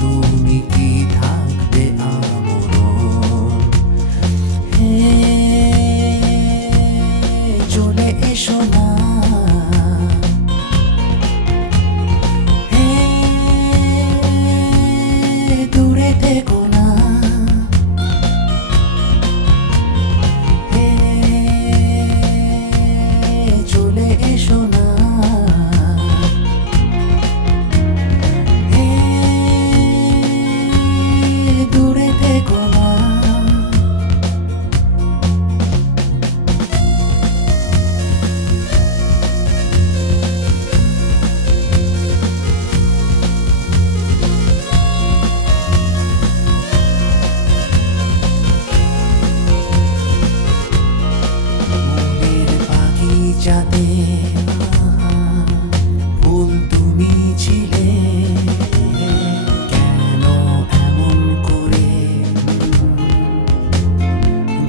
তুমি কি থাকবে আমরণ? হে চলে এসো না, হে দূরে থেকো না, হে চলে এসো না, হে দূরে থেকো না। যাতে ফুল তুমি ছিলে, কেন এমন করে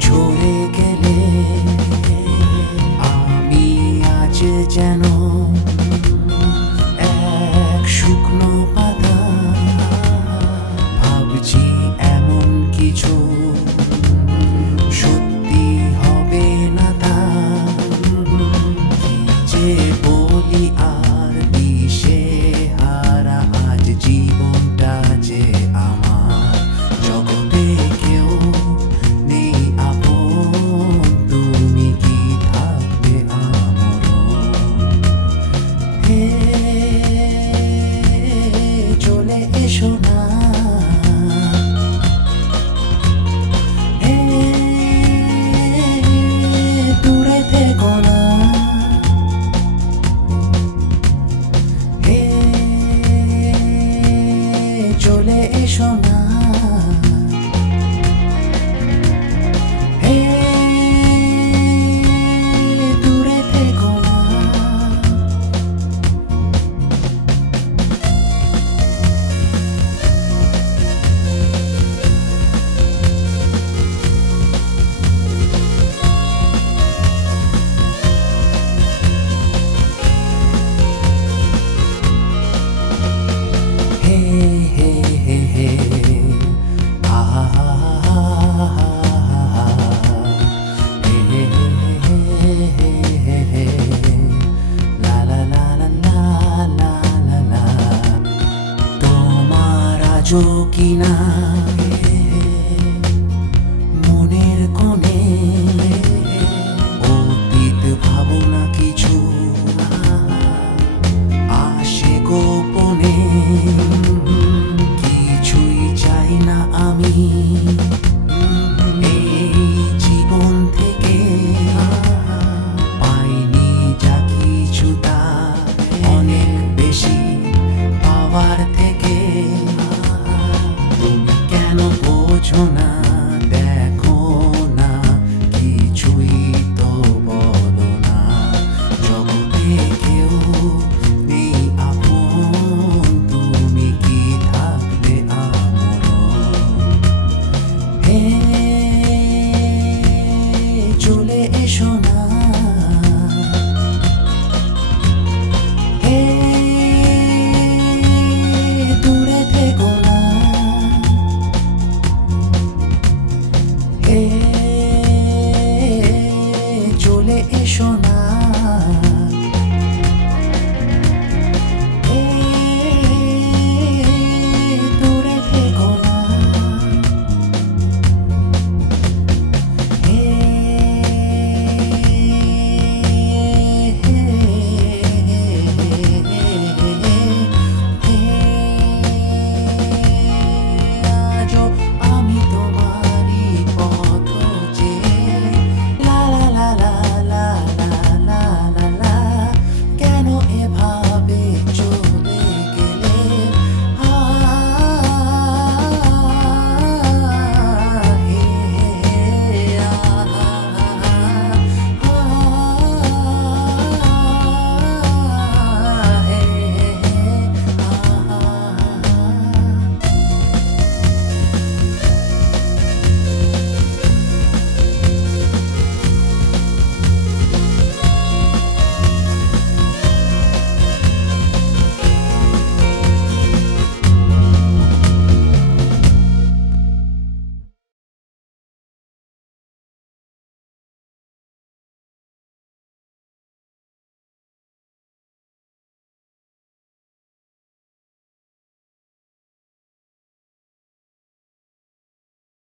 ঝরে গেলে? আমি আজ যেন এক শুকনো পাতা, ভাবছি এমন কিছু সত্যি হবে না তা। বলি আর দিশে হারা আজ জীবনটা যে আমার, জগতে কেউ নেই আপন, তুমি কি থাকবে আমরণ? হে চলে এসো না, হে দূরে থেকো না, চলে এসো না, হে দূরে থেকো না। কিনা মনের কোণে অতীত ভাবনা কিছু আসে গোপনে, কিছুই চাই না আমি এই জীবন থেকে, পাইনি যা কিছু তা অনেক বেশি পাওয়ার থেকে। তুমি কেন বোঝো না?